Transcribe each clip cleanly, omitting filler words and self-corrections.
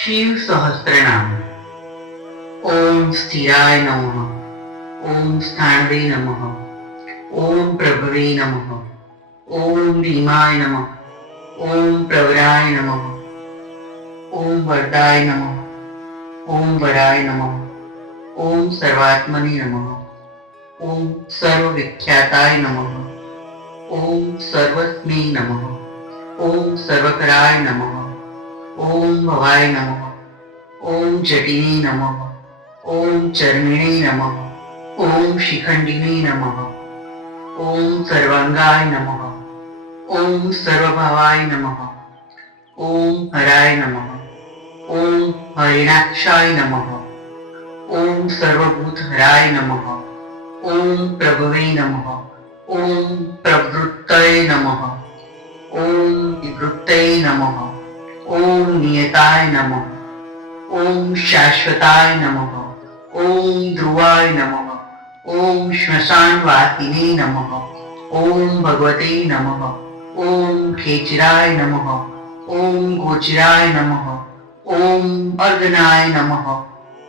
शिव सहस्रनाम। ओम स्थिराय नमः। ओम स्थाणवे नमः। ओम प्रभवे नमः। ओम भीमाय नमः। ओम प्रवराय नमः। ओम वरदाय नमः। ओम वराय नमः। ओम सर्वात्मने नमः। ओम सर्वविख्याताय नमः। ओम सर्वस्मै नमः। ओम सर्वकराय नमः। ओम भवाय नमः। ओम जटिने नमः। ओम चर्मिणे नमः। ओम शिखंडिने नमः। ओम सर्वांगाय नमः। ओम सर्वभावाय नमः। ओम हराय नमः। ओम हरिणाक्षाय नमः। ओम सर्वभूतहराय नमः। ओम प्रभवे नमः। ओम प्रवृत्तये नमः। ओम निवृत्तये नमः। ओम नियताय नमः। ओम शाश्वताय नमः। ओम ध्रुवाय नमः। ओम श्मशानवासिने नमः। ओम भगवते नमः। ओम खेचराय नमः। ओम गोचराय नमः। ओम अर्धनाय नमः।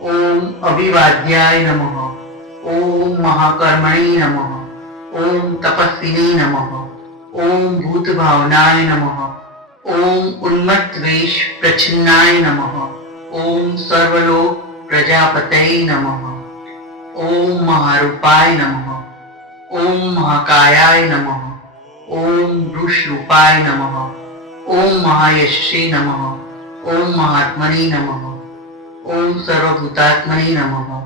ओम अभिवाद्याय नमः। ओम महाकर्मणे नमः। ओम तपस्विने नमः। ओम भूतभावनाय नमः। ओम उन्मत्तवेश प्रच्छन्नाय नमः। ओम सर्वलोक प्रजापतये नमः। ओम महारूपाय नमः। ओम महाकायाय नमः। ओम वृषरूपाय नमः। ओम महायशसे नमः। ओम महात्मने नमः। ओम सर्वभूतात्मने नमः।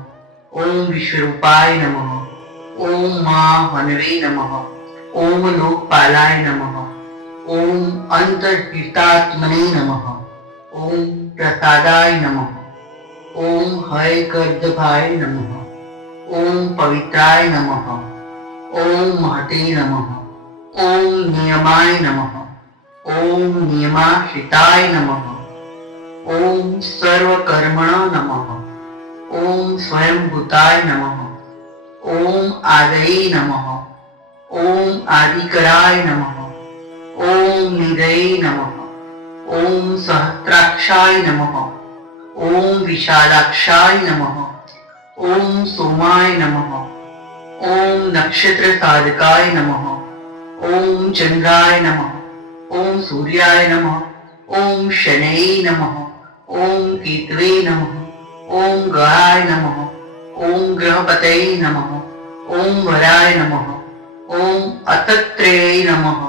ओम विश्वरूपाय नमः। ओम महाहनवे नमः। ओम लोकपालाय नमः। ओम अंतर्हितात्मने नमः। ओम प्रसादाय नमः। ओम हय गर्दभाय नमः। ओम पवित्राय नमः। ओम महते नमः। ओम नियमाय नमः। ओम नियमाश्रिताय नमः। ओम सर्वकर्मण नमः। ओम स्वयंभूताय नमः। ओम आदये नमः। ओम आदिकराय नमः। ओम निधये नमः। ओम सहस्राक्षाय नमः। ओम विशालाक्षाय नमः। ओम सोमाय नमः। ओम नक्षत्र साधकाय नमः। ओम चंद्राय नमः। ओम सूर्याय नमः। ओम शनये नमः। ओम केतवे नमः। ओम गणाय नमः। ओम ग्रहपतये नमः। ओम वराय नमः। ओम अतत्रेय नमः।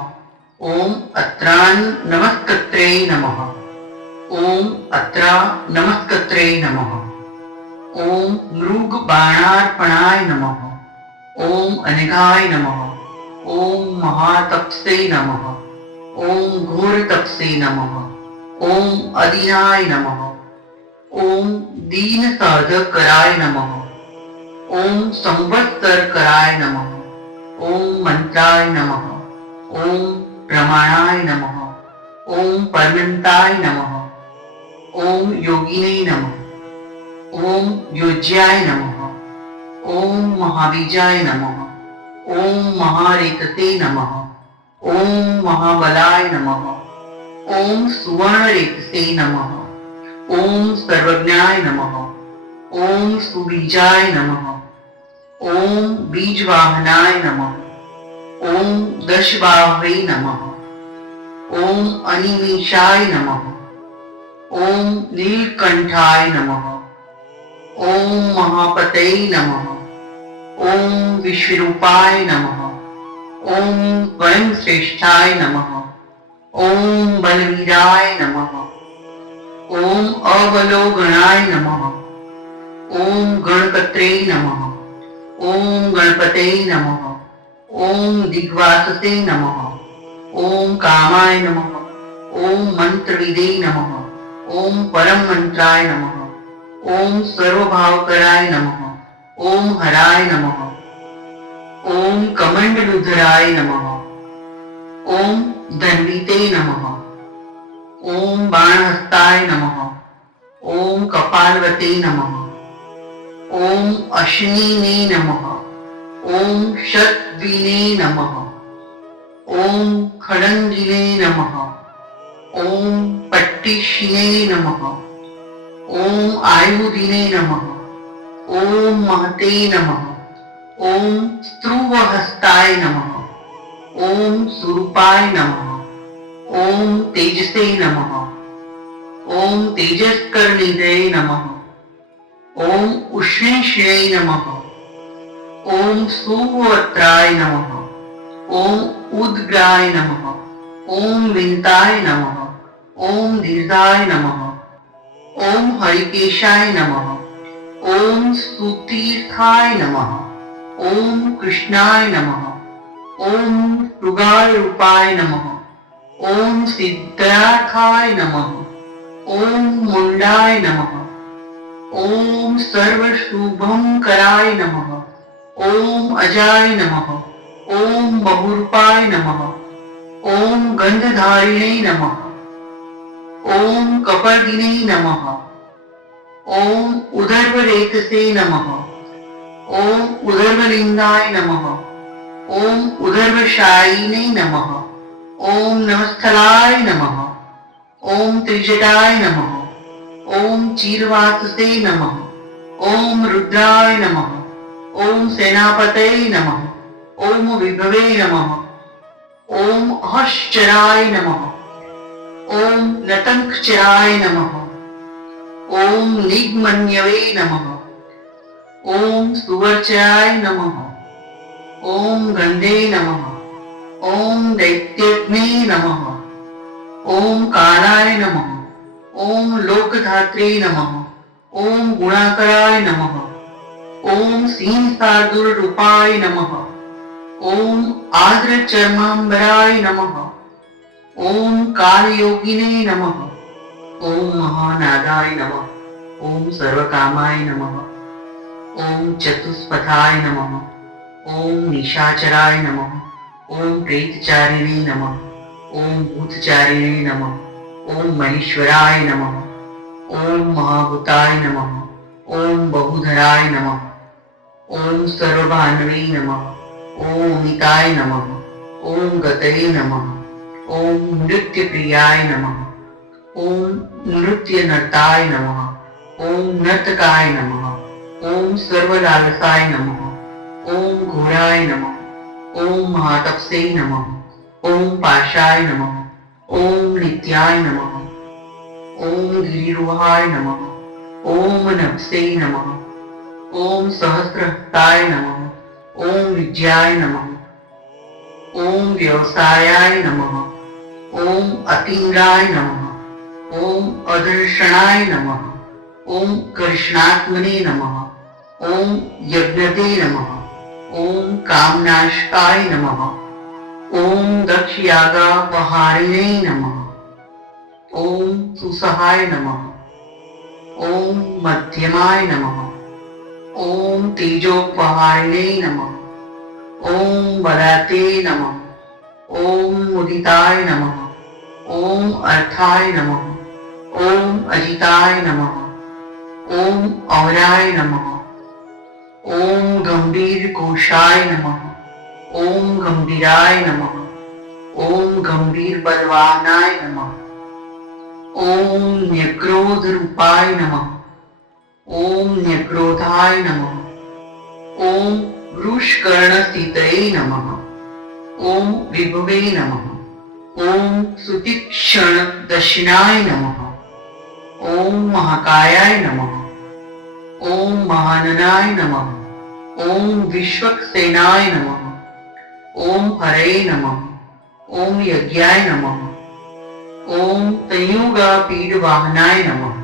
ओम अत्रान नमस्कत्रे नमः। ओम अत्रा नमस्कत्रे नमः। ओम मृग बाणार्पणाय नमः। ओम अनघाय नमः। ओम महातपसे नमः। ओम घोर तपसे नमः। ओम अदीनाय नमः। ओम दीन साधक कराय नमः। ओम संवत्सर कराय नमः। ओम मंत्राय नमः। ओम प्रमाणाय नमः। ओम परमंताय नमः। ओम योगिने नमः। ओम योज्याय नमः। ओम महाबीजाय नमः। ओम महारेतसे नमः। ओम महाबलाय नमः। ओम सुवर्णरेतसे नमः। ओम सर्वज्ञाय नमः। ओम सुबीजाय नमः। ओम बीजवाहनाय नमः। ओम दशबाहवे नमः। ओम अनिमेषाय नमः। ओम नीलकंठाय नमः। ओम महापतये नमः। ओम विश्वरूपाय नमः। ओम स्वयं श्रेष्ठाय नमः। ओम बलवीराय नमः। ओम अवलोकनाय नमः। ओम गणकत्रे नमः। ओम गणपते नमः। ओम दिग्वाससे नमः। ओम कामाय नमः। ओम मंत्रविदे नमः। ओम परम मंत्राय नमः। ओम सर्वभावकराय नमः। ओम हराय नमः। ओम कमंडलुधराय नमः। ओम धन्विते नमः। ओम बाणहस्ताय नमः। ओम कपालवते नमः। ओम अश्विने नमः। ओम शतद्वीने नमः। ओम खडंगिने नमः। ओम पट्टिशिने नमः। ओम आयुधिने नमः। ओम महते नमः। ओम स्त्रुवहस्ताय नमः। ओम सुरूपाय नमः। ओम तेजसे नमः। ओम तेजस्करनिधये नमः। ओम उष्णेश्वर्यै नमः। ओम सुवत्राय नमः। ओम उद्ग्राय नमः। ओम विंताय नमः। ओम दीर्घाय नमः। ओम हरिकेशाय नमः। ओम सुतीर्थाय नमः। ओम कृष्णाय नमः। ओम मृगाय रूपाय नमः। ओम सिद्धार्थाय नमः। ओम मुंडाय नमः। ओम सर्वशुभंकराय नमः। ओम अजाय नमः। ओम बहुरूपाय नमः। ओम गंधधारिणे नमः। ओम कपर्दिने नमः। ओम उदर्वरेतसे नमः। ओम उदर्वलिंगाय नमः। ओम उदर्वशायिने नमः। ओम नमस्थलाय नमः। ओम त्रिजटाय नमः। ओम चीरवाससे नमः। ओम रुद्राय नमः। ओम सेनापतये नमः। ओम विभवे नमः। ओम अहश्चराय नमः। ओम नतंकचराय नमः। ओम निगमन्यवे नमः। ओम सुवर्चराय नमः। ओम गंधे नमः। ओम दैत्यग्ने नमः। ओम कालाय नमः। ओम लोकधात्रे नमः। ओम गुणाकराय नमः। ओम सिंहसार्दूलरूपाय नमः। ओम आर्द्रचर्मांबराय नमः। ओम कालयोगिने नमः। ओम महानादाय नमः। ओम सर्वकामाय नमः। ओम चतुष्पथाय नमः। ओम निशाचराय नमः। ओम प्रेतचारिणे नमः। ओम भूतचारिणे नमः। ओम महेश्वराय नमः। ओम महाभूताय नमः। ओम बहुधराय नमः। ओम सर्वभानवे नमः। ओम अमिताय नमः। ओम गतये नमः। ओम नृत्यप्रियाय नमः। ओम नृत्यनर्ताय नमः। ओम नर्तकाय नमः। ओम सर्वलालसाय नमः। ओम घोराय नमः। ओम महातपसे नमः। ओम पाशाय नमः। ओम नित्याय नमः। ओम गिरिरुहाय नमः। ओम नभसे नमः। ओम सहस्रहस्ताय नमः। ओम विद्याय नमः। ओम व्यवसायाय नमः। ओम अतीन्द्राय नमः। ओम अदर्शनाय नमः। ओम कृष्णात्मने नमः। ओम यज्ञते नमः। ओम कामनाशकाय नमः। ओम दक्षयागापहारिणे नमः। ओम सुसहाय नमः। ओम मध्यमाय नमः। ओम तेजोपहारिणे नमः। ओम बलाते नमः। ओम मुदिताय नमः। ओम अर्थाय नमः। ओम अजिताय नमः। ओम अवराय नमः। ओम गंभीर कोशाय नमः। ओम गंभीराय नमः। ओम गंभीर बलवानाय नमः। ओम न्यक्रोध रूपाय नमः। ओम न्यक्रोधाय नमः। ओम वृषकर्णस्थितये नमः। ओम विभवे नमः। ओम सुतीक्ष्ण दक्षिणाय नमः। ओम महाकायाय नमः। ओम महाननाय नमः। ओम विश्वक्सेनाय नमः। ओम हरये नमः। ओम यज्ञाय नमः। ओम तयोगापीडवाहनाय नमः।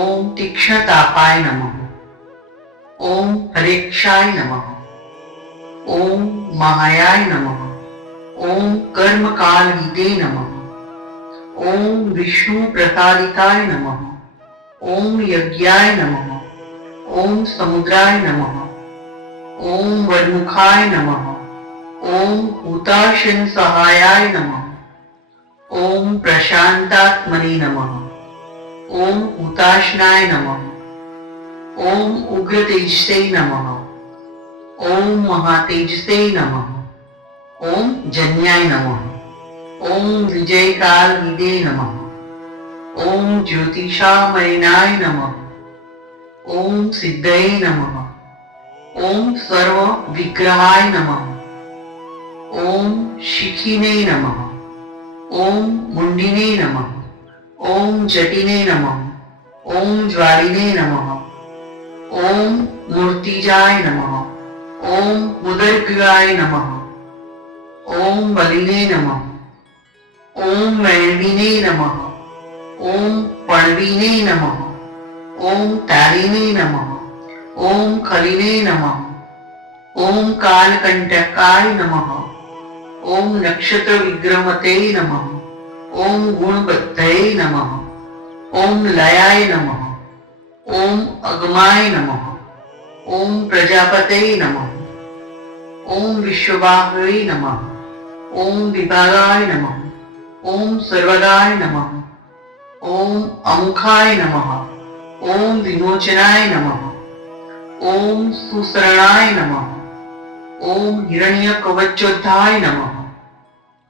ओम तीक्ष्णतापाय नमः। ओम हरेक्षाय नमः। ओम महायाय नमः। ओम कर्मकालहिते नमः। ओम विष्णु प्रसादिताय नमः। ओम यज्ञाय नमः। ओम समुद्राय नमः। ओम वनमुखाय नमः। ओम हुताशन सहायाय नमः। ओम प्रशांतात्मने नमः। ओम हुताशनाय नमः। ओम उग्रतेजसे नमः। ओम महातेजसे नमः। ओम जन्याय नमः। ओम विजयकालविदे नमः। ઓમ જ્યોતિષામયનાય નમઃ. ઓમ સિદ્ધયે નમઃ. ઓમ સર્વ વિગ્રહાય નમઃ. ઓમ શિખિને નમઃ. ઓમ મુંડિને નમઃ. ઓમ જટિને નમઃ. ઓમ જ્વાલિને નમઃ. ઓમ મૂર્તિજાય નમઃ. ઓમ મુદર્ગાય નમઃ. ઓમ બલિને નમઃ. ઓમ વૈણવીને નમઃ. ઓમ પણવીને નમઃ. ઓમ તારીને નમઃ. ઓમ ખલીને નમઃ. ઓમ કાલકંટકાય નમઃ. ઓમ નક્ષત્ર વિગ્રહમતે નમઃ. ઓમ ગુણબદ્ધયે નમઃ. ઓમ લયાય નમઃ. ઓમ અગમાય નમઃ. ઓમ પ્રજાપતये નમઃ. ઓમ વિશ્વબાહવે નમઃ. ઓમ વિભાગાય નમઃ. ઓમ સર્વદાય નમઃ. ઓમ અમુખાય નમઃ. ઓમ વિમોચનાય નમઃ. ઓમ સુસરણાય નમઃ. ઓમ હિરણ્યકવચોદ્ધાય નમઃ.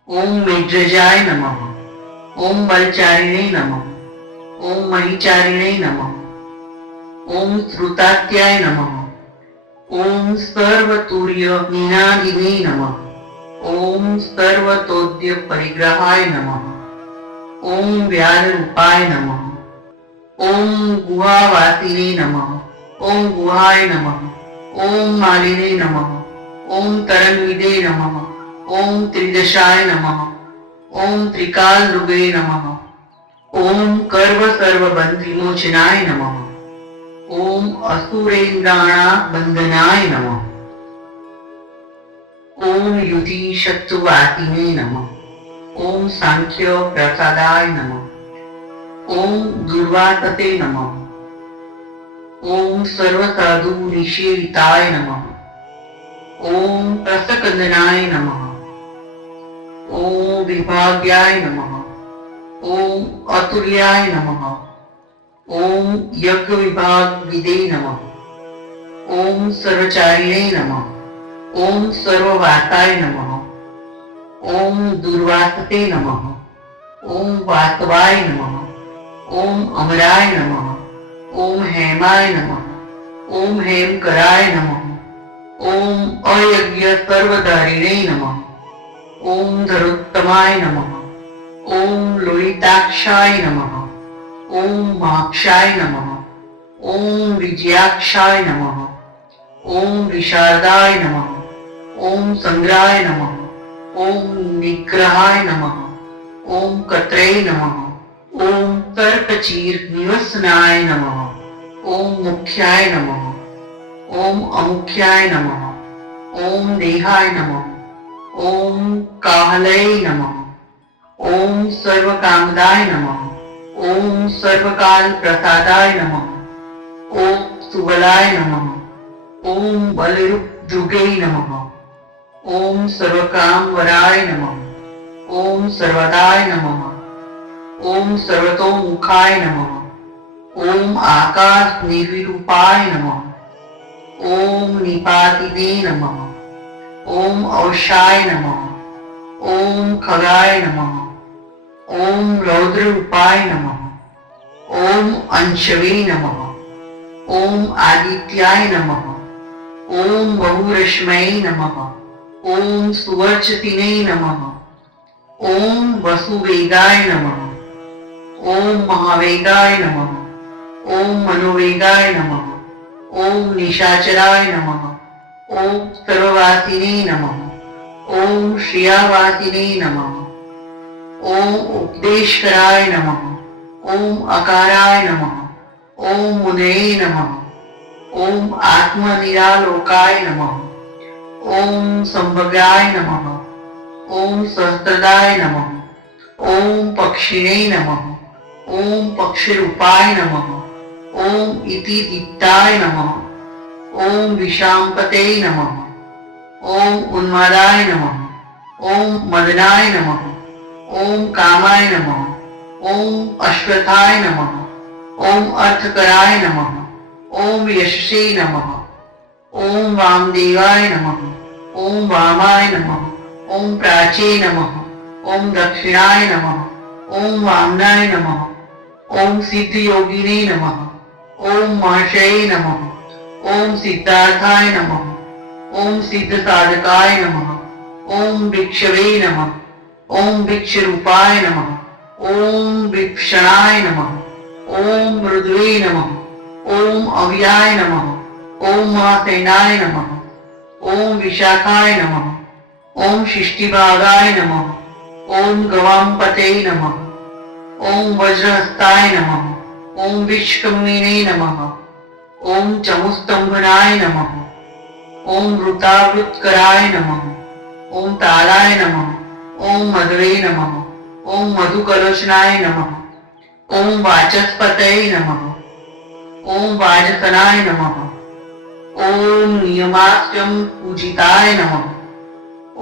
ઓમ મેઘ્રજાય નમઃ. ઓમ બલચારિણે નમઃ. ઓમ મહિચારિણે નમઃ. ઓમ શ્રુતાત્યાય નમઃ. ઓમ સર્વતુર્ય નિનાદિને નમઃ. ઓમ સર્વતોદ્ય પરિગ્રહાય નમઃ. ઓમ વ્યાલરૂપાય નમઃ. ઓમ ગુહાવાસિને નમઃ. ઓમ ગુહાય નમઃ. ઓમ માલિને નમઃ. ઓમ તરન્વિદે નમઃ. ઓમ ત્રિદશાય નમઃ. ઓમ ત્રિકાલરૂપે નમઃ. ઓમ કર્વ સર્વબંધ વિમોચનાય નમઃ. ઓમ અસુરેન્દ્રાણા બંધનાય નમઃ. ઓમ યુધિ શત્રુવાતિને નમઃ. ઓમ સાંખ્ય પ્રસાદાય નમઃ. ઓમ દુર્વાસતે નમઃ. ઓમ સર્વસાધુ નિષેવિતાય નમઃ. ઓમ પ્રસકંદનાય નમઃ. ઓમ વિભાગ્યાય નમઃ. ઓમ અતુલ્યાય નમઃ. ઓમ યજ્ઞ વિભાગ વિદે નમઃ. ઓમ સર્વચારિણે નમઃ. ઓમ સર્વવાસાય નમઃ. ઓમ દુર્વાસતે નમઃ. ઓમ વાસવાય નમઃ. ઓમ અમરાય નમઃ. ઓમ હેમાય નમઃ. ઓમ હેમકરાય નમઃ. ઓમ અયજ્ઞ સર્વધારિણે નમઃ. ઓમ ધરોત્તમાય નમઃ. ઓમ લોહિતાક્ષાય નમઃ. ઓમ માક્ષાય નમઃ. ઓમ વિજયાક્ષાય નમઃ. ઓમ વિશારદાય નમઃ. ઓમ સંગ્રહાય નમઃ. ઓમ નિગ્રહાય નમઃ. ઓમ કત્રે નમઃ. ઓમ તર્કચીર નિવસનાય નમઃ. ઓમ મુખ્યાય નમઃ. ઓમ અમુખ્યાય નમઃ. ઓમ દેહાય નમઃ. ઓમ કાહલય નમઃ. ઓમ સર્વકામદાય નમઃ. ઓમ સર્વકાલ પ્રસાદાય નમઃ. ઓમ સુબલાય નમઃ. ઓમ બલરૂપજુગે નમઃ. ઓમ સર્વકામવરાય નમઃ. ઓમ સર્વદાય નમઃ. ઓમ સર્વતોમુખાય નમઃ. ઓમ આકાશ નિર્વિરૂપાય નમઃ. ઓમ નિપાતિને નમઃ. ઓમ અવશાય નમઃ. ઓમ ખગાય નમઃ. ઓમ રૌદ્રરૂપાય નમઃ. ઓમ અંશવે નમઃ. ઓમ આદિત્યાય નમઃ. ઓમ બહુરશ્મયે નમઃ. ઓમ સુવર્ચતિને નમઃ. ઓમ વસુવેગાય નમઃ. ઓમ મહાવેગાય નમઃ. ઓમ મનોવેગાય નમઃ. ઓમ નિશાચરાય નમઃ. ઓમ સર્વવાસિને નમઃ. ઓમ શ્રિયાવાસિને નમઃ. ઓમ ઉપદેશકરાય નમઃ. ઓમ અકારાય નમઃ. ઓમ મુનયે નમઃ. ઓમ આત્મનિરાલોકાય નમઃ. ઓમ સંભગાય નમઃ. ઓમ સહસ્ત્રદાય નમઃ. ઓમ પક્ષિણે નમઃ. ઓમ પક્ષિરૂપાય નમઃ. ઓમ ઇતિ દીપ્તાય નમઃ. ઓમ વિશાંપતે નમઃ. ઓમ ઉન્માદાય નમઃ. ઓમ મદનાય નમઃ. ઓમ કામાય નમઃ. ઓમ અશ્વથાય નમઃ. ઓમ અર્થકરાય નમઃ. ઓમ યશસે નમઃ. ઓમ વામદેવાય નમઃ. ઓમ વામાય નમઃ. ઓમ પ્રાચે નમઃ. ઓમ દક્ષિણાય નમઃ. ઓમ વામનાય નમઃ. ओम सिद्ध योगिने नमः। ओम महर्षये नमः। ओम सिद्धार्थाय नमः। ओम सिद्ध साधकाय नमः। ओम भिक्षवे नमः। ओम भिक्ष रूपाय नमः। ओम विक्षणाय नमः। ओम मृदुवे नमः। ओम अव्याय नमः। ओम महासेनाय नमः। ओम विशाखाय नमः। ओम शिष्टिभागाय नमः। ओम गवामपते नमः। ओम वज्रहस्ताय नमः। ओम विष्कम्मिने नमः। ओम चमुस्तंभनाय नमः। ओम वृतावृत्कराय नमः। ओम तालाय नमः। ओम मधवे नमः। ओम मधुकलोचनाय नमः। ओम वाचस्पतये नमः। ओम वाजसनाय नमः। ओम नियमास्यम पूजिताय नमः।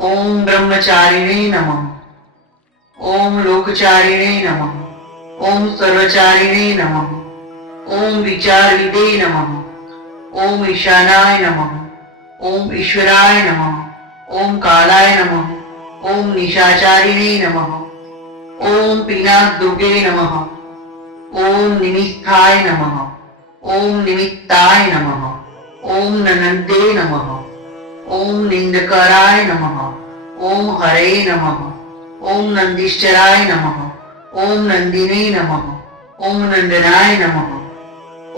ओम ब्रह्मचारिणे नमः। ओम लोकचारिणे नमः। ओम सर्वचारिणे नमः। ओम विचारविदे नमः। ओम ईशानाय नमः। ओम ईश्वराय नमः। ओम कालाय नमः। ओम निशाचारिणे नमः। ओम पीनादुर्गे नमः। ओम निमित्थाय नमः। ओम निमित्ताय नमः। ओम ननन्दे नमः। ओम निंदकराय नमः। ओम हरे नमः। ओम नंदीश्वराय नमः। ओम नंदिने नमः। ओम नंदनाय नमः।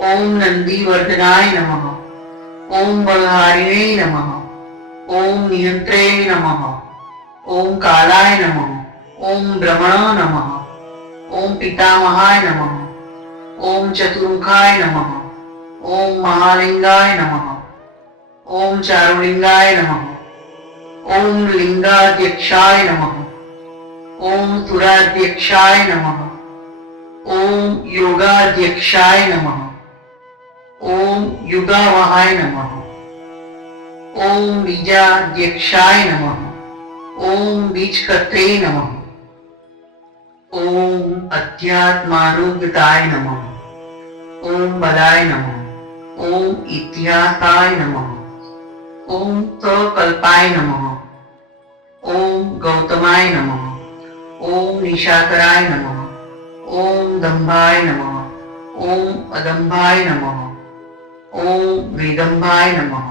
ओम नंदीवर्धनाय नमः। ओम बलहारिणे नमः। ओम नियंत्रे नमः। ओम कालाय नमः। ओम ब्रह्मण नमः। ओम पितामहाय नमः। ओम चतुर्मुखाय नमः। ओम महालिंगाय नमः। ओम चारुलिंगाय नमः। ओम लिंगाध्यक्षाय नमः। ओम सुराध्यक्षाय नमः। ओम योगाध्यक्षाय नमः। ओम युगावहाय नमः। ओम बीजाध्यक्षाय नमः। ओम बीजकर्त्रे नमः। ओम अध्यात्मानुगताय नमः। ओम बलाय नमः। ओम इतिहासाय नमः। ओम सकल्पाय नमः। ओम गौतमाय नमः। ओम निशाकराय नमः। ओम दंभाय नमः। ओम अदंभाय नमः। ओम वेदंभाय नमः।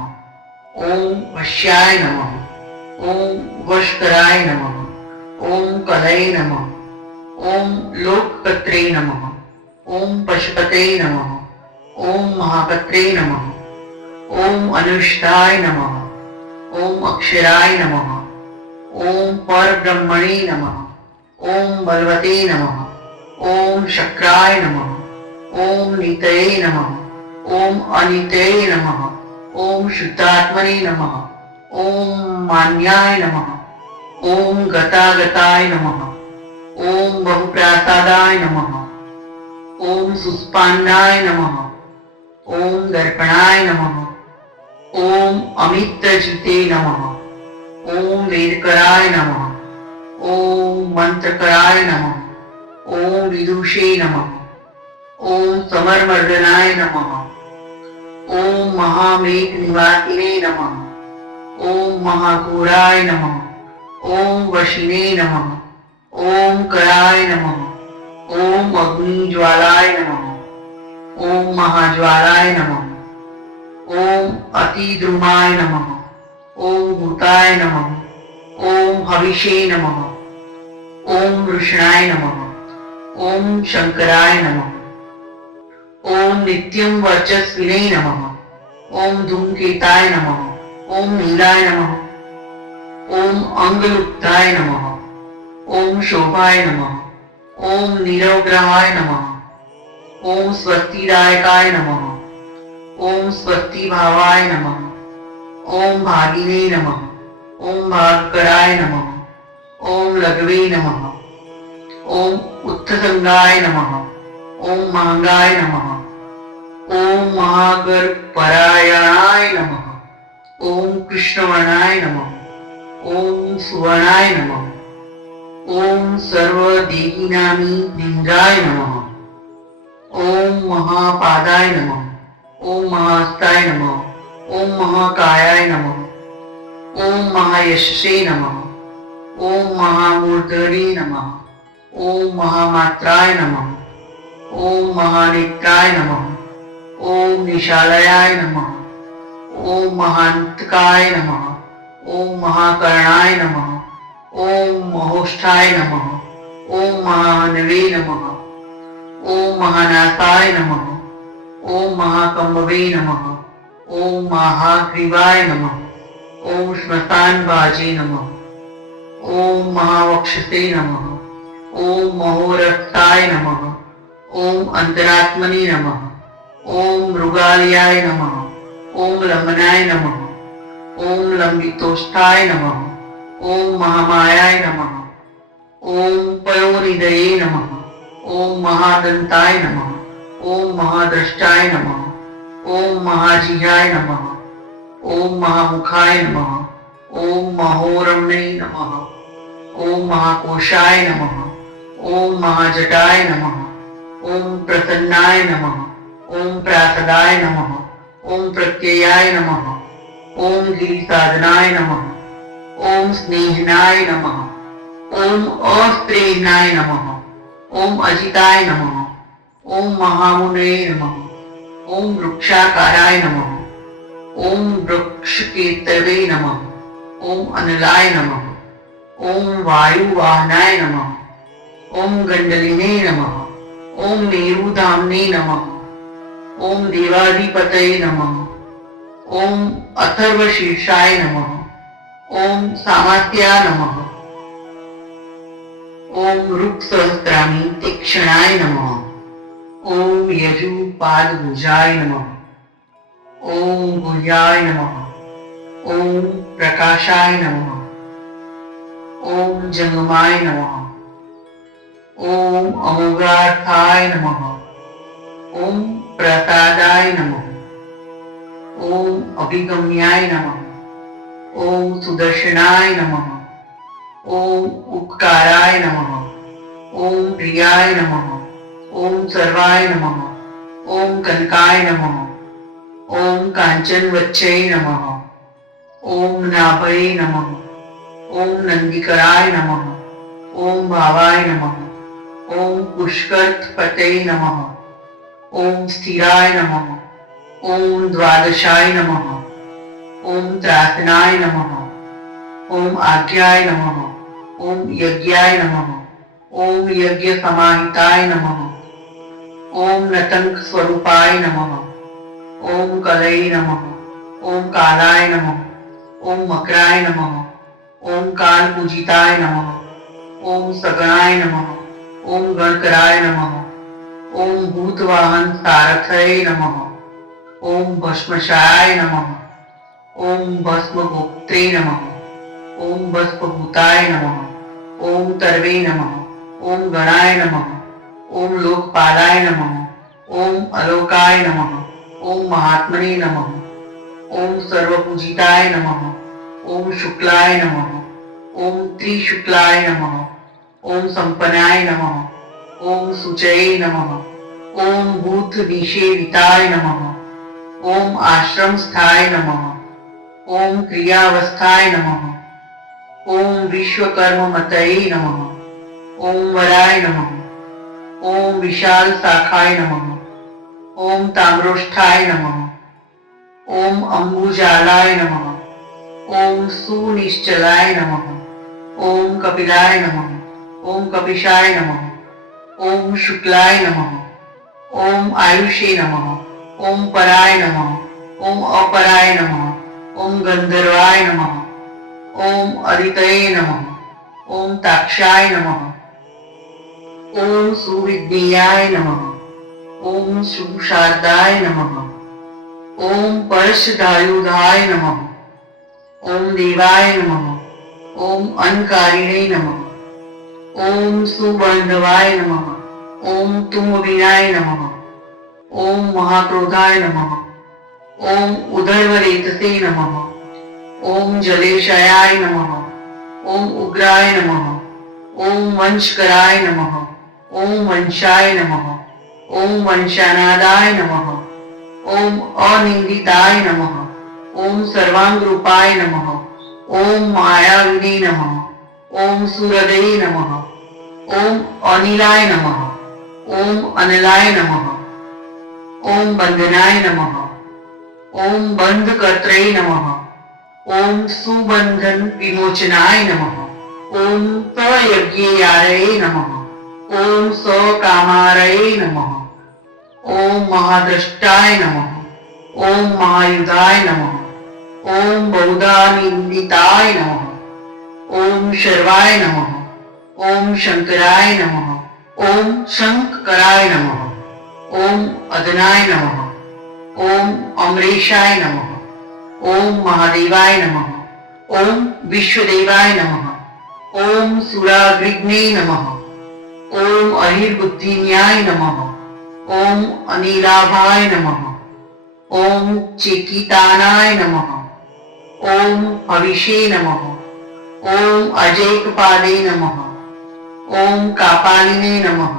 ओम वश्याय नमः। ओम वशकराय नमः। ओम कलये नमः। ओम लोककर्त्रे नमः। ओम पशुपते नमः। ओम महाकर्त्रे नमः। ओम अनुष्ठाय नमः। ओम अक्षराय नमः। ओम परब्रह्मणे नमः। ओम बलवते नमः। ओम शक्राय नमः। ओम नितये नमः। ओम अनितये नमः। ओम शुद्धात्मने नमः। ओम मान्याय नमः। ओम गतागताय नमः। ओम बहुप्रासादाय नमः। ओम सुस्पान्नाय नमः। ओम दर्पणाय नमः। ओम अमित्रजिते नमः। ओम वेदकराय नमः। ओम मंत्रकराय नमः। ओम विदुषे नमः। ओम समरमर्दनाय नमः। ओम महामेघनिवासिने नमः। ओम महाघोराय नमः। ओम वशिने नमः। ओम कराय नमः। ओम अग्निज्वालाय नमः। ओम महाज्वालाय नमः। ओम अतिद्रुमाय नमः। ओम भूताय नमः। ओम हविषे नमः। ओम वृषणाय नमः। ओम शंकराय नमः। ओम नित्यं वर्चस्विने नमः। ओम धूमकेताय नमः। ओम नीलाय नमः। ओम अंगलुप्ताय नमः। ओम शोभाय नमः। ओम निरवग्रहाय नमः। ओम स्वस्तिदायकाय नमः। ओम स्वस्तिभावाय नमः। ओम भागिने नमः। ओम भागकराय नमः। ओम लघवे नमः। ओम उत्थसंगाय नमः। ओम महंगाय नमः। ओम महागर्परायणाय नमः। ओम कृष्णवर्णाय नमः। ओम सुवर्णाय नमः। ओम सर्वदेहिनामी लिंगाय नमः। ओम महापादाय नमः। ओम महास्ताय नमः। ओम महाकायाय नमः। ओम महायशसे नमः। ओम महामूर्धने नमः। ओम महामात्राय नमः। ओम महानेत्राय नमः। ओम निशालयाय नमः। ओम महांतकाय नमः। ओम महाकर्णाय नमः। ओम महोष्ठाय नमः। ओम महानवे नमः। ओम महानासाय नमः। ओम महाकंभवे नमः। ओम महाग्रीवाय नमः। ओम श्मशान बाजे नमः। ओम महावक्षसे नमः। ओम महोरक्ताय नमः। ओम अंतरात्मने नमः। ओम मृगालयाय नमः। ओम लंबनाय नमः। ओम लंबितोष्ठाय नमः। ओम महामायाय नमः। ओम पयोनिधये नमः। ओम महादंताय नमः। ओम महाद्रष्टाय नमः। ओम महाजिह्वाय नमः। ओम महामुखाय नमः। ओम महोरम्णे नमः। ओम महाकोशाय नमः। ओम महाजटाय नमः। ओम प्रसन्नाय नमः। ओम प्रासदाय नमः। ओम प्रत्ययाय नमः। ओम गिरिसाधनाय नमः। ओम स्नेहनाय नमः। ओम अस्त्रेहनाय नमः। ओम अजिताय नमः। ओम महामुने नमः। ओम वृक्षाकाराय नमः। ओम वृक्षकेतवे नमः। ओम अनलाय नमः। ओम वायुवाहनाय नमः। ओम गंडलिने नमः। ओम मेरुधाम्ने नमः। ओम देवाधिपतये नमः। ओम अथर्वशीर्षाय नमः। ओम सामात्या नमः। ओम रूपसहस्राणि तीक्ष्णाय नमः। ओम यजुपादभुजाय नमः। ओम गुह्याय नमः। ओम प्रकाशाय नमः। ओम जंगमाय नमः। ओम अमोघार्थाय नमः। ओम प्रसादाय नमः। ओम अभिगम्याय नमः। ओम सुदर्शनाय नमः। ओम उपकाराय नमः। ओम प्रियाय नमः। ओम सर्वाय नमः। ओम कनकाय नमः। ओम कांचनवच्चये नमः। ओम नाभये नमः। ओम नंदिकराय नमः। ओम भावाय नमः। ओम पुष्करपतये नमः। ओम स्थिराय नमः। ओम द्वादशाय नमः। ओम त्रासनाय नमः। ओम आज्ञाय नमः। ओम यज्ञाय नमः। ओम यज्ञ समाहिताय नमः। ओम नतंक स्वरूपाय नमः। ओम कलये नमः। ओम कालाय नमः। ओम मकराय नमः। ओम काल पूजिताय नमः। ओम सगणाय नमः। ओम गणकराय नमः। ओम भूतवाहन सारथये नमः। ओम भस्मशाय नमः। ओम भस्मगोप्त्रे नमः। ओम भस्मभूताय नमः। ओम तर्वे नमः। ओम गणाय नमः। ओम लोकपालाय नमः। ओम अलोकाय नमः। ओम महात्मने नमः। ओम सर्वपूजिताय नमः। ओम शुक्लाय नमः। ओम त्रिशुक्लाय नमः। ओम संपन्नाय नमः। ओम शुचये नमः। ओम भूत निषेविताय नमः। ओम आश्रमस्थाय नमः। ओम क्रियावस्थाय नमः। ओम विश्वकर्ममतये नमः। ओम वराय नमः। ओम विशाल शाखाय नमः। ओम ताम्रोष्ठाय नमः। ओम अम्बुजालाय नमः। ओम सुनिश्चलाय नमः। ओम कपिलाय नमः। ओम कपिशाय नमः। ओम शुक्लाय नमः। ओम आयुषे नमः। ओम पराय नमः। ओम अपराय नमः। ओम गंधर्वाय नमः। ओम अदितये नमः। ओम ताक्षाय नमः। ओम सुविज्ञेयाय नमः। ओम सुशारदाय नमः। ओम परशदायुधाय नमः। ओम देवाय नमः। ओम अनकारिणे नमः। ओम सुबंधवाय नमः। ओम तुमविनाय नमः। ओम महाक्रोधाय नमः। ओम उदर्वरेतसे नमः। ओम जलेशयाय नमः। ओम उग्राय नमः। ओम वंशकराय नमः। ओम वंशाय नमः। ओम वंशानादाय नमः। ओम अनिंदिताय नमः। ओम सर्वांगरूपाय नमः। ओम मायाविने नमः। ओम सुहृदये नमः। ओम अनिलाय नमः। ओम अनलाय नमः। ओम बंधनाय नमः। ओम बंधकर्त्रे नमः। ओम सुबंधन विमोचनाय नमः। ओम सयज्ञेयारये नमः। ओम सकामारये नमः। ओम महाद्रष्टाय नमः। ओम महायुधाय नमः। ओम बौद्धानिंदिताय नमः। ओम शर्वाय नमः। ओम शंकराय नमः। ओम शंकराय नमः। ओम अदनाय नमः। ओम अमरेशाय नमः। ओम महादेवाय नमः। ओम विश्वदेवाय नमः। ओम सुराग्निग्ने नमः। ओम अहिर्बुद्धिन्याय नमः। ओम अनिलाभाय नमः। ओम चेकितानाय नमः। ओम हविषे नमः। ओम अजैकपादे नमः। ओम कापालिने नमः।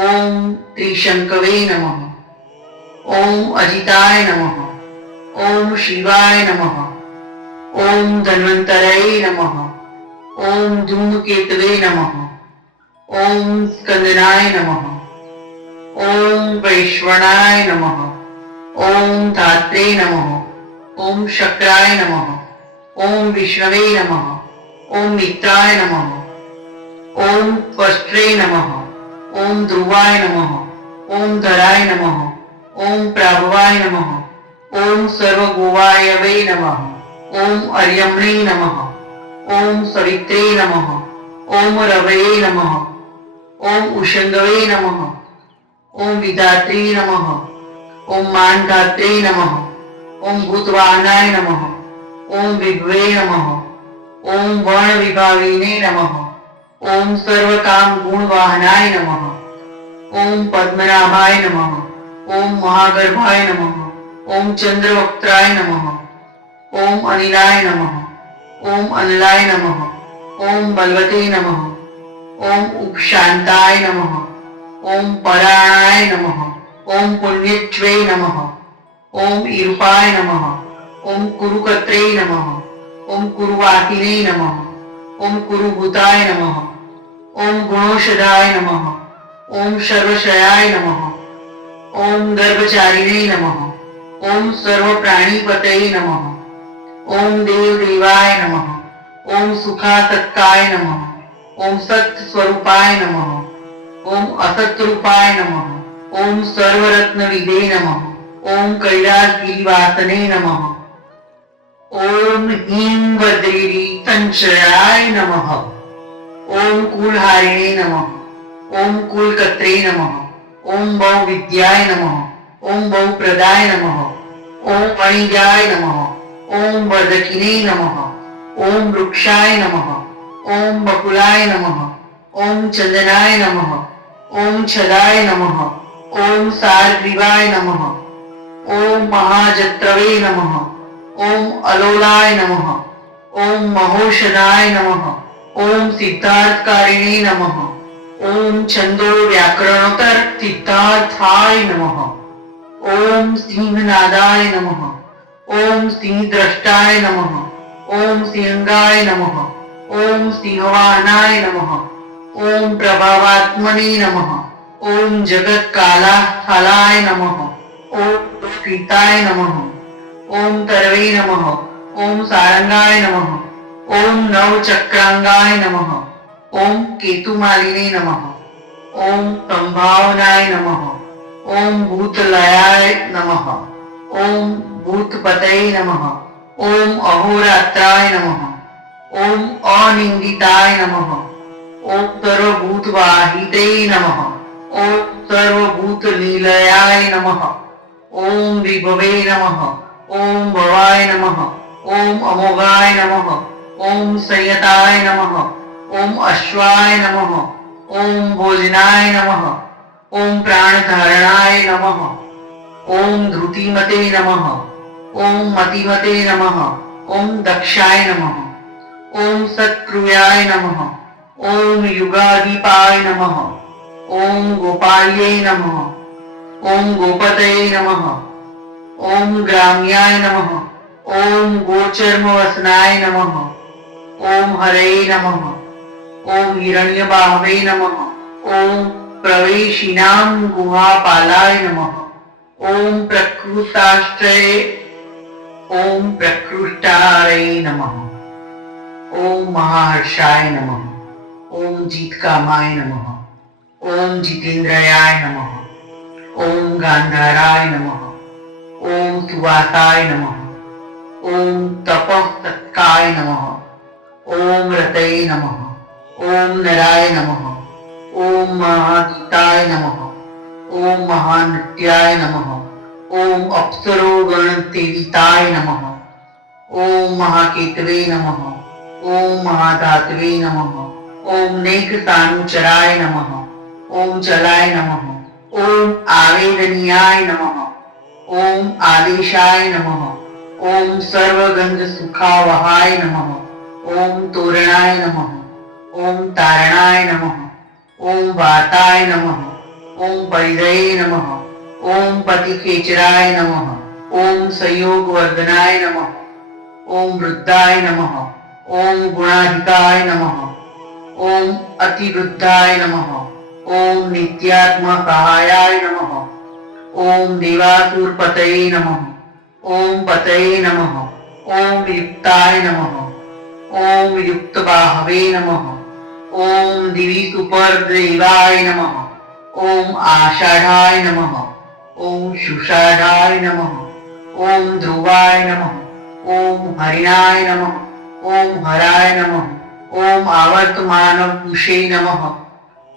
ओम त्रिशंकवे नमः। ओम अजिताय नमः। ओम शिवाय नमः। ओम धन्वन्तरये नमः। ओम धूमकेतवे नमः। ओम स्कंदनाय नमः। ओम वैश्वनाय नमः। ओम धात्रे नमः। ओम शक्राय नमः। ओम विष्णवे नमः। ओम मित्राय नमः। ओम त्वष्ट्रे नमः। ओम ध्रुवाय नमः। ओम धराय नमः। ओम प्राभवाय नमः। ओम सर्वगोवायवे नमः। ओम अर्यम्णे नमः। ओम सवित्रे नमः। ओम रवये नमः। ओम उषंगवे नमः। ओम विधात्रे नमः। ओम मानधात्रे नमः। ओम भूतवाहनाय नमः। ओम विभवे नमः। ओम वर्ण विभाविने नमः। ओम सर्वकाम गुणवाहनाय नमः। ओम पद्मनाभाय नमः। ओम महागर्भाय नमः। ओम चंद्रवक्त्राय नमः। ओम अनिलाय नमः। ओम अनलाय नमः। ओम बलवते नमः। ओम उपशांताय नमः। ओम पराणाय नमः। ओम पुण्यत्वे नमः। ओम इरुपाय नमः। ओम कुरुकत्रे नमः। ओम कुरुवाकिने नमः। ओम कुरुभूताय नमः। ओम गुणोषधाय नमः। ओम सर्वशयाय नमः। ओम गर्भचारिणे नमः। ओम सर्वप्राणीपतये नमः। ओम देवदेवाय नमः। ओम सुखासक्ताय नमः। ओम सत्स्वरूपाय नमः। ओम असत्रूपाय नमः। ओम सर्वरत्नविदे नमः। ओम कैलासगिरिवासने नमः। ओम ह्रीं वज्रेरी संशयाय नमः। ओम कुलहारिणे नमः। ओम कुलकत्रे नमः। ओम बहुविद्याय नमः। ओम बहुप्रदाय नमः। ओम वणिजाय नमः। ओम वर्धकिने नमः। ओम वृक्षाय नमः। ओम बकुलाय नमः। ओम चंदनाय नमः। ओम छदाय नमः। ओम सारग्रीवाय नमः। ओम महाजत्रवे नमः। ओम अलोलाय नमः। ओम महोषधाय नमः। ओम सिद्धार्थकारिणे नमः। ओम छंदो व्याकरणोत्तर सिद्धार्थाय नमः। ओम सिंहनादाय नमः। ओम सिंहद्रष्टाय नमः। ओम सिंहाय नमः। ओम सिंहवाहनाय नमः। ओम प्रभावात्मने नमः। ओम जगत्कालाय नमः। ओम कृताय नमः। ओम तरवे नमः। ओम सारंगाय नमः। ओम नवचक्रांगाय नमः। ओम केतुमालिने नमः। ओम संभावनाय नमः। ओम भूतलयाय नमः। ओम भूतपतये नमः। ओम अहोरात्राय नमः। ओम अनिंदिताय नमः। ओम सर्वभूतवाहिते नमः। ओम सर्वभूतलीलयाय नमः। ओम विभवे नमः। ओम भवाय नमः। ओम अमोघाय नमः। ओम संयताय नमः। ओम अश्वाय नमः। ओम भोजनाय नमः। ओम प्राणधारणाय नमः। ओम धृतिमते नमः। ओम मतिमते नमः। ओम दक्षाय नमः। ओम सत्क्रियाय नमः। ओम युगाधिपाय नमः। ओम गोपाल्ये नमः। ओम गोपतये नमः। ओम ग्राम्याय नमः। ओम गोचर्मवसनाय नमः। ओम हरये नमः। ओम हिरण्यबाहवे नमः। ओम प्रवेशिनां गुहापालाय नमः। ओम प्रकृताश्रये ओम प्रकृष्टारये नमः। ओम महाहर्षाय नमः। ओम जीतकामाय नमः। ओम जितेन्द्रयाय नमः। ओम गांधाराय नमः। ओम सुवासाय नमः। ओम तपस्तत्काय नमः। ओम रतये नमः। ओम नराय नमः। ओम महागीताय नमः। ओम महानृत्याय नमः। ओम अप्सरो गणसेविताय नमः। ओम महाकेतवे नमः। ओम महाधातवे नमः। ओम नेकसानुचराय नमः। ओम चलाय नमः। ओम आवेदनीयाय नमः। ओम आदेशाय नमः। ओम सर्वगंध सुखावहाय नमः। ओम तोरणाय नमः। ओम तारणाय नमः। ओम वाताय नमः। ओम परिधये नमः। ओम पतिखेचराय नमः। ओम संयोगवर्धनाय नमः। ओम वृद्धाय नमः। ओम गुणाधिकाय नमः। ओम अतिवृद्धाय नमः। ओम नित्यात्म सहायाय नमः। ओम देवासुरपतये नमः। ओम पतये नमः। ओम युक्ताय नमः। ओम युक्तबाहवे नमः। ओम दिवि सुपरदेवाय नमः। ओम आषाढ़ाय नमः। ओम शुषाढ़ाय नमः। ओम ध्रुवाय नमः। ओम हरिणाय नमः। ओम हराय नमः। ओम आवर्तमानपुषे नमः।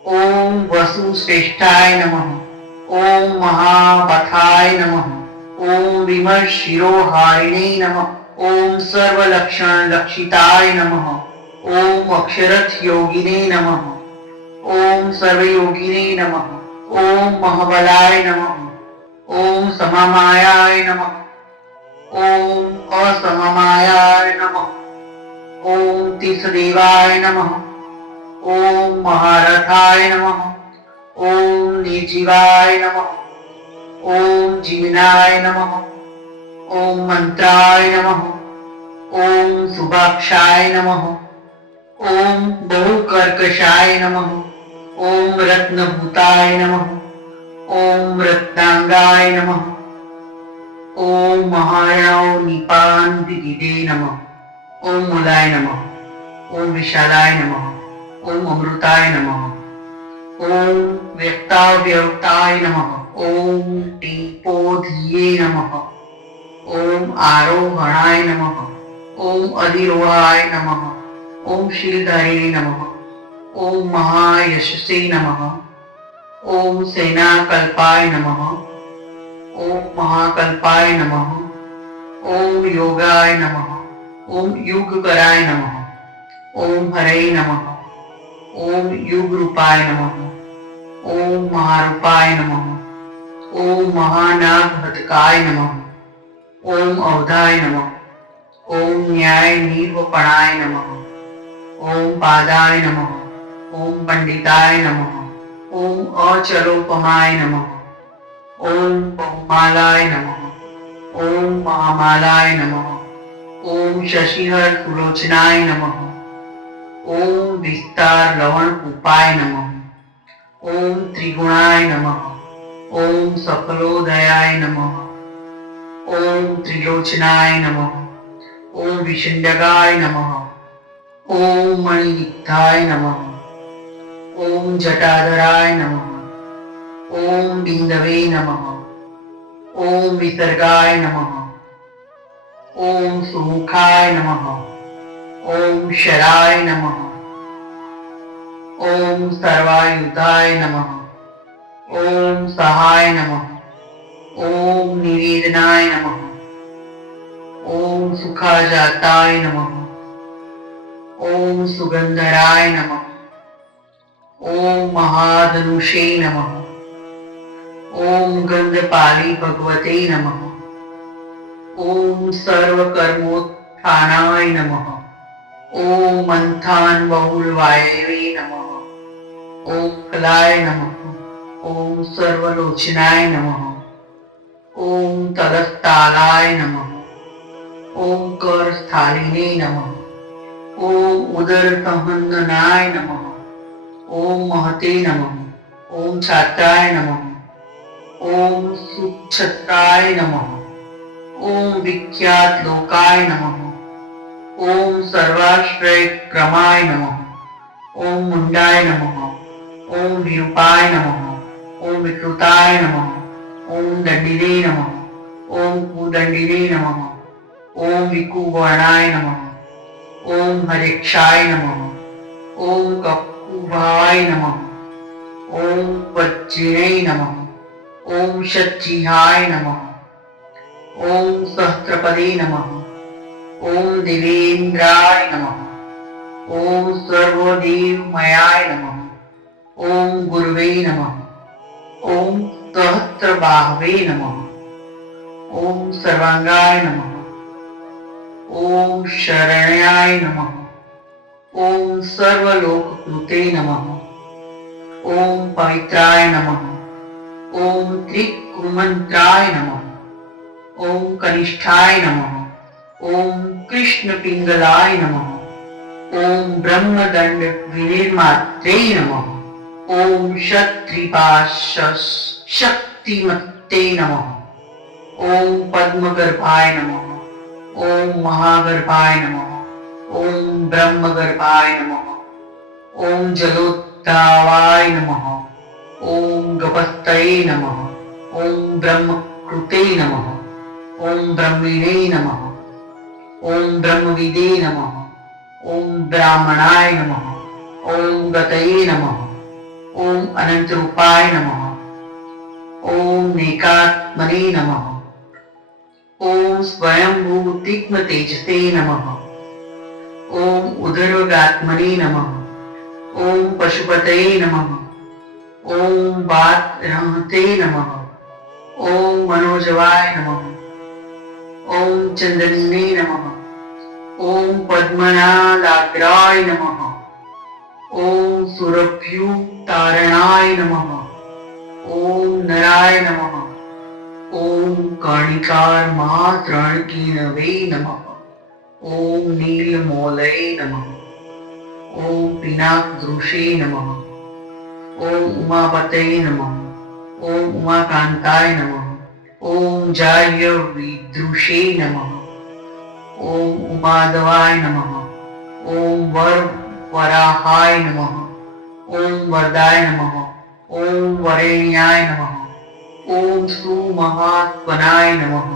ओम वसुश्रेष्ठाय नमः। ओम महापथाय नमः। ओम विमर्शिरोहारिणे नमः। ओम सर्वलक्षण लक्षिताय नमः। ओम अक्षरथ योगिने नमः। ओम सर्वयोगिने नमः। ओम महाबलाय नमः। ओम सममायाय नमः। ओम असममायाय नमः। ओम तीर्थदेवाय नमः। ओम महारथाय नमः। ओम निर्जीवाय नमः। ओम जीवनाय नमः। ओम मंत्राय नमः। ओम सुभाक्षाय नमः। ओम बहुकर्कशाय नमः। ओम रत्नभूताय नमः। ओम रत्नांगाय नमः। ओम महायाव निपान्दिदे नमः। ओम मूलाय नमः। ओम विशालाय नमः। ओम अमृताय नमः। ओम व्यक्ताव्यक्ताय नमः। ओम टीपोधिये नमः। ओम आरोहणाय नमः। ओम अधिरोहाय नमः। ओम शीलधारिणे नमः। ओम महायशसे नमः। ओम सेनाकल्पाय नमः। ओम महाकल्पाय नमः। ओम योगाय नमः। ओम युगकराय नमः। ओम हरे नमः। ओम युगरूपाय नमः। ओम महारूपाय नमः। ओम महानागभटकाय नमः। ओम अवधाय नमः। ओम न्याय निर्वपणाय नमः। ओम पादाय नमः। ओम पंडिताय नमः। ओम अचलोपमाय नमः। ओम बहुमालाय नमः। ओम महामालाय नमः। ओम शशिहर सुलोचनाय नमः। ओम विस्तार लवण उपाय नमः। ओम त्रिगुणाय नमः। ओम सकलोदयाय नमः। ओम त्रिलोचनाय नमः। ओम विषण्डगाय नमः। ओम मणियुक्ताय नमः। ओम जटाधराय नमः। ओम बिंदवे नमः। ओम विसर्गाय नमः। ओम सुमुखाय नमः। ओम शराय नमः। ओम सर्वायुधाय नमः। ओम सहाय नमः। ओम निवेदनाय नमः। ओम सुखाजाताय नमः। ओम सुगंधराय नमः। ओम महाधनुषे नमः। ओम गंधपाली भगवते नमः। ओम सर्वकर्मोत्थानाय नमः। ओम मंथान बहुलवायवे नमः। ओम फलाय नमः। ओम सर्वलोचनाय नमः। ओम तलस्थालाय नमः। ओम करस्थालिने नमः। ओम उदर संबंधनाय नमः। ओम महते नमः। ओम छात्राय नमः। ओम सुक्षत्राय नमः। ओम विख्यात लोकाय नमः। ओम सर्वाश्रय क्रमाय नमः। ओम मुंडाय नमः। ओम विरूपाय नमः। ओम विकृताय नमः। ओम दंडिने नमः। ओम कुदंडिने नमः। ओम विकुवर्णाय नमः। ओम हरेक्षाय नमः। ओम कपूभाय नमः। ओम वज्रिणे नमः। ओम शच्चिहाय नमः। ओम सहस्रपदे नमः। ओम देवेन्द्राय नमः। ओम सर्वदेवमयाय नमः। ओम गुरुवे नमः। ओम सहस्रबाहवे नमः। ओम सर्वांगाय नमः। ओम शरण्याय नमः। ओम सर्वलोककृते नमः। ओम पवित्राय नमः। ओम त्रिकुमंत्राय नमः। ओम कनिष्ठाय नमः। ओम कृष्ण पिंगलाय नमः। ओम ब्रह्मदंड विनिर्मात्रे नमः। ओम क्षत्रिपाश शक्तिमत्ते नमः। ओम पद्मगर्भाय नमः। ओम महागर्भाय नमः। ओम ब्रह्मगर्भाय नमः। ओम जलोत्तावाय नमः। ओम गपस्तये नमः। ओम ब्रह्मकृते नमः। ओम ब्रह्मिणे नमः। ओम ब्रह्मविदे नमः। ओम ब्राह्मणाय नमः। ओम गतये नमः। ओम अनंत रूपाय नमः। ओम नेकात्मने नमः। ओम स्वयंभू तीक्ष्ण तेजसे नमः। ओम उदरगात्मने नमः। ओम पशुपतये नमः। ओम वातरहते नमः। ओम मनोजवाय नमः। ओम चंदनिने नमः। ओम पद्मनादाग्राय नमः। ओम सुरभ्युतारणाय नमः। ओम नराय नमः। ओम कर्णिकार मातृणकीनवे नमः। ओम नीलमौलये नमः। ओम पिनाकदृशे नमः। ओम उमापतये नमः। ओम उमाकांताय नमः। ओम जाह्नवीदृशे नमः। ओम उमाधवाय नमः। ओम वराहाय नमः। ओम वरदाय नमः। ओम वरेण्याय नमः। ओम सुमहात्मनाय नमः।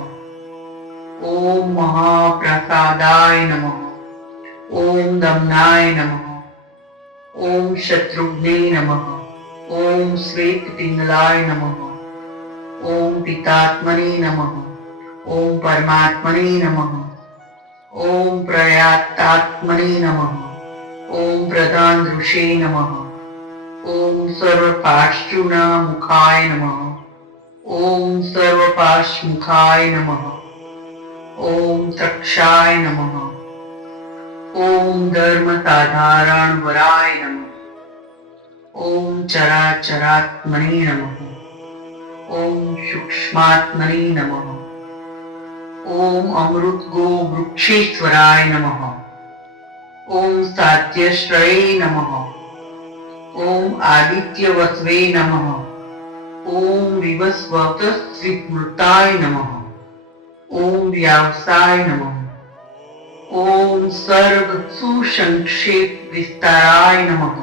ओम महाप्रसादाय नमः। ओम दमनाय नमः। ओम शत्रुघ्ने नमः। ओम श्वेतपिंगलाय नमः। ओम पितात्मने नमः। ओम परमात्मने नमः। ओम प्रयातात्मने नमः। ओम प्रधानदृशे नमः। ओम सर्वपार्श्वनामुखाय नमः। ओम सर्वपार्श्वमुखाय नमः। ओम तक्षाय नमः। ओम धर्म साधारण वराय नमः। ओम चराचरात्मने नमः। ओम सूक्ष्मात्मने नमः। ओम अमृत गो वृक्षेश्वराय नमः। ओम सात्यश्रये नमः। ओम आदित्य वसवे नमः। ओम विवस्वत स्मृताय नमः। ओम व्यावसाय नमः। ओम सर्ग सुसंक्षेप विस्ताराय नमः।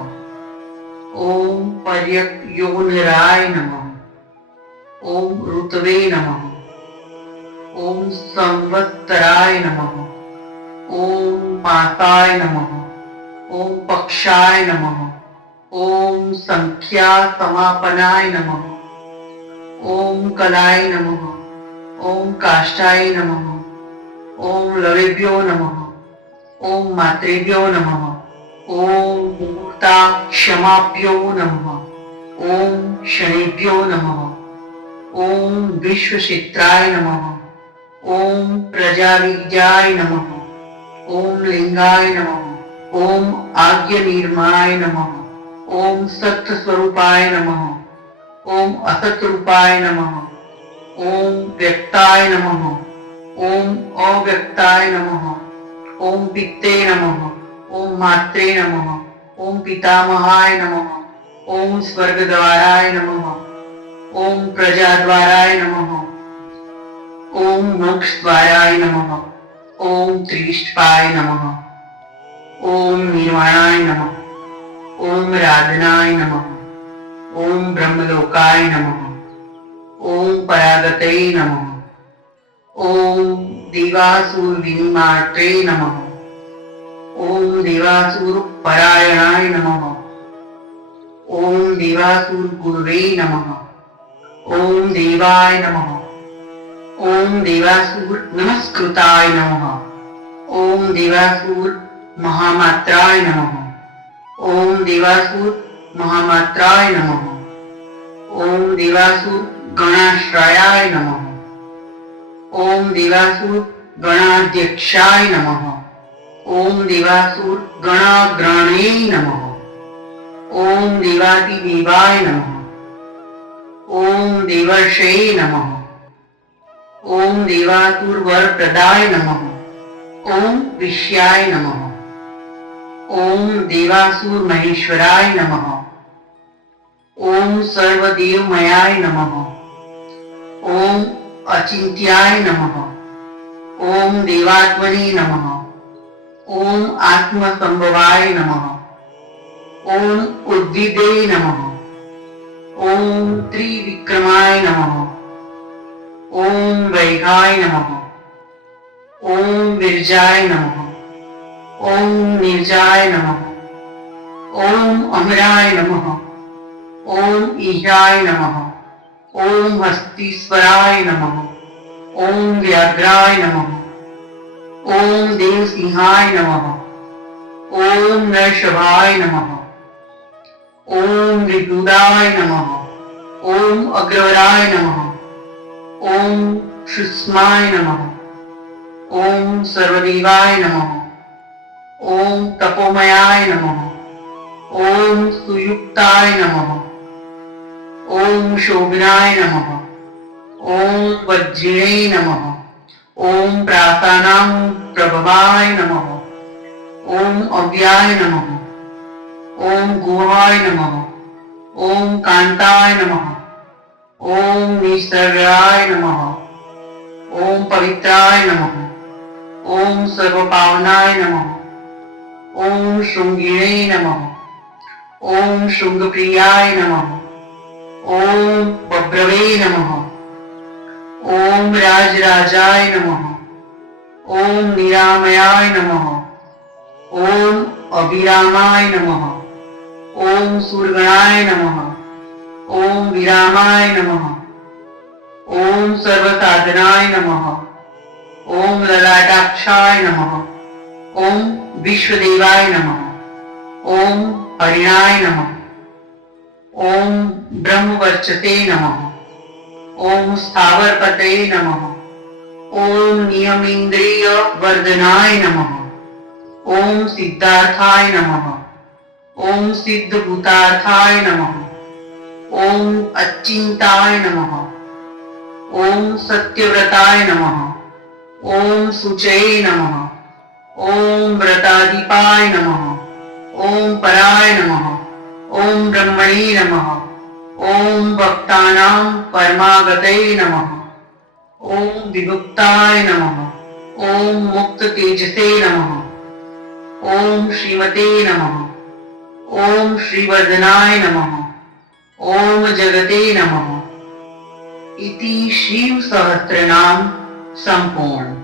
ओम पर्यक योनिराय नमः। ओम ऋतवे नमः। ओम संवत्सराय नमः। ओम मासाय नमः। ओम पक्षाय नमः। ओम संख्या समापनाय नमः। ओम कलाय नमः। ओम काष्ठाय नमः। ओम लवेभ्यो नमः। ओम मात्रेभ्यो नमः। ओम मुहूर्ता क्षमाभ्यो नमः। ओम शनेभ्यो नमः। ओम विश्वक्षेत्राय नमः। ओम प्रजाबीजाय नमः। ओम लिंगाय नमः। ओम आज्ञनिर्माय नमः। ओम सत्स्वरूपाय नमः। ओम असत्रूपाय नमः। ओम व्यक्ताय नमः। ओम अव्यक्ताय नमः। ओम पित्ते नमः। ओम मात्रे नमः। ओम पितामहाय नमः। ओम स्वर्गद्वाराय नमः। ओम प्रजाद्वाराय नमः। ओम मोक्षद्वाराय नमः। ओम त्रिष्टपाय नमः। ओम निर्वाणाय नमः। ओम राधनाय नमः। ओम ब्रह्मलोकाय नमः। ओम परागतये नमः। ओम देवासुर विनिमात्रे नमः। ओम देवासुर परायणाय नमः। ओम देवासुर गुरुवे नमः। ओम देवाय नमः। ओम देवासुर नमस्कृताय नमः। ओम देवासुर महामात्राय नमः। ओम देवासुर महामात्राय नमः। ओम देवासुर गणाश्रयाय नमः। ओम देवासुर गणाध्यक्षाय नमः। ओम देवासुर गणाग्रणे नमः। ओम देवातिदेवाय नमः। ओम देवर्षये नमः। ओम देवासुर वरप्रदाय नमः। ओम विष्याय नमः। ओम देवासुर महेश्वराय नमः। ओम सर्वदेवमयाय नमः। ओम अचिंत्याय नमः। ओम देवात्मने नमः। ओम आत्मसंभवाय नमः। ओम उद्भिदे नमः। ओम त्रिविक्रमाय नमः। ओम वैघाय नमः। ओम विरजाय नमः। ओम निर्जाय नमः। ओम अमराय नमः। ओम ईशाय नमः। ओम हस्तीश्वराय नमः। ओम व्याघ्राय नमः। ओम देवसिंहाय नमः। ओम नरषभाय नमः। ओम विदुदाय नमः। ओम अग्रवराय नमः। ओम शुष्माय नमः। ओम सर्वदेवाय नमः। ओम तपोमयाय नमः। ओम सुयुक्ताय नमः। ओम शोभनाय नमः। ओम वज्रिणे नमः। ओम प्रासानां प्रभवाय नमः। ओम अव्याय नमः। ओम गुहाय नमः। ओम कांताय नमः। ओम निसर्गाय नमः। ओम पवित्राय नमः। ओम सर्वपावनाय नमः। ओम शृंगिणे नमः। ओम शृंगप्रियाय नमः। ओम बभ्रवे नमः। ओम राजराजाय नमः। ओम निरामयाय नमः। ओम अभिरामाय नमः। ओम सूर्यगणाय नमः। ओम विरामाय नमः। ओम सर्वसाधनाय नमः। ओम ललाटाक्षाय नमः। ओम विश्वदेवाय नमः। ओम हरिणाय नमः। ओम ब्रह्मवर्चसे नमः। ओम स्थावरपतये नमः। ओम नियमेन्द्रिय वर्धनाय नमः। ओम सिद्धार्थाय नमः। ओम सिद्धभूतार्थाय नमः। ओम अच्चिंताय नमः। ओम सत्यव्रताय नमः। ओम शुचये नमः। ओम व्रताधिपाय नमः। ओम पराय नमः। ओम ब्रह्मणे नमः। ओम भक्तानां परमागतये नमः। ओम विमुक्ताय नमः। ओम मुक्त तेजसे नमः। ओम श्रीमते नमः। ओम श्रीवर्धनाय नमः। ओम जगते नमः। इति शिव सहस्त्रनाम संपूर्ण।